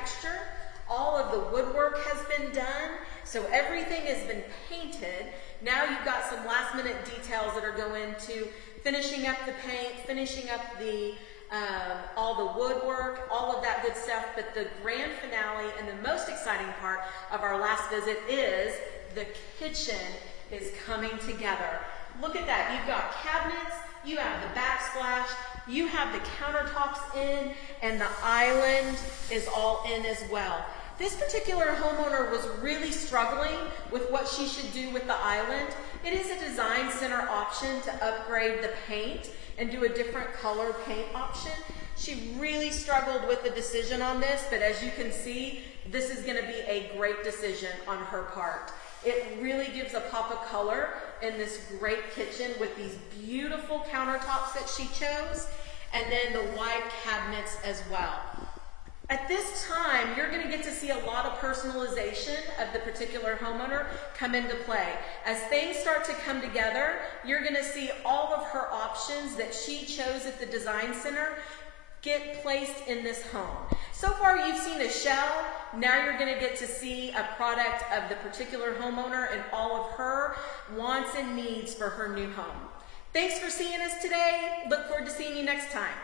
texture. All of the woodwork has been done, so everything has been painted. Now you've got some last minute details that are going to finishing up the paint, finishing up the all the woodwork, all of that good stuff. But the grand finale and the most exciting part of our last visit is the kitchen is coming together. Look at that. You've got cabinets, you have the backsplash, you have the countertops in, and the island is all in as well. This particular homeowner was really struggling with what she should do with the island. It is a design center option to upgrade the paint and do a different color paint option. She really struggled with the decision on this, but as you can see, this is going to be a great decision on her part. It really gives a pop of color in this great kitchen with these beautiful countertops that she chose, and then the wide cabinets as well. At this time, you're going to get to see a lot of personalization of the particular homeowner come into play. As things start to come together, you're going to see all of her options that she chose at the Design Center get placed in this home. So far, you've seen a shell. Now you're going to get to see a product of the particular homeowner and all of her wants and needs for her new home. Thanks for seeing us today. Look forward to seeing you next time.